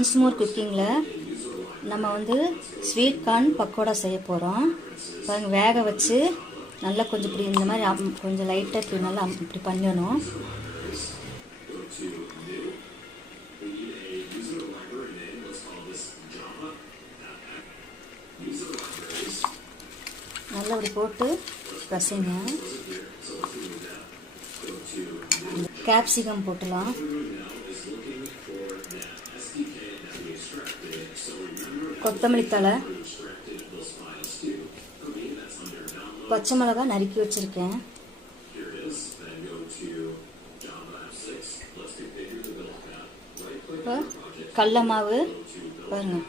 ஒன்ஸ்மோர் குக்கிங்கில் நம்ம வந்து ஸ்வீட் கார்ன் பக்கோடா செய்ய போகிறோம். பாருங்கள், வேக வச்சு நல்லா கொஞ்சம் இப்படி இந்த மாதிரி கொஞ்சம் லைட்டாக நல்லா இப்படி பண்ணணும். நல்லா இப்படி போட்டு பசைங்க. கேப்சிகம் போட்டுலாம், கொத்தமல்லி தழை, பச்சை மிளகாய் நறுக்கி வச்சிருக்கேன். இப்போ கடல மாவு பாருங்க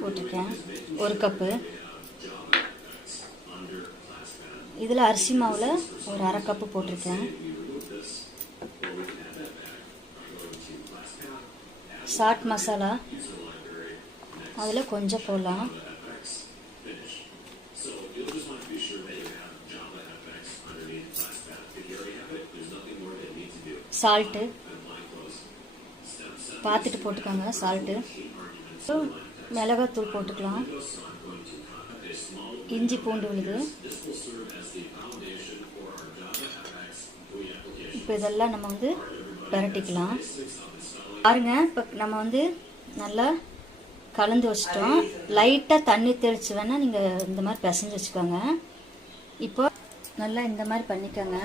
போட்டிருக்கேன், 1 கப்பு. இதில் அரிசி மாவில் ஒரு 1/2 கப்பு போட்டிருக்கேன். சாட் மசாலா அதில் கொஞ்சம் போடலாம். சால்ட்டு பார்த்துட்டு போட்டுக்கோங்க. சால்ட்டு, மிளகாத்தூள் போட்டுக்கலாம். இஞ்சி பூண்டு விழுது. இப்போ இதெல்லாம் நம்ம வந்து பரட்டிக்கலாம். பாருங்க, இப்போ நம்ம வந்து நல்லா கலந்து வச்சிட்டோம். லைட்டாக தண்ணி தெளித்து வேணால் நீங்கள் இந்த மாதிரி பிசைஞ்சு வச்சுக்கோங்க. இப்போ நல்லா இந்த மாதிரி பண்ணிக்கோங்க.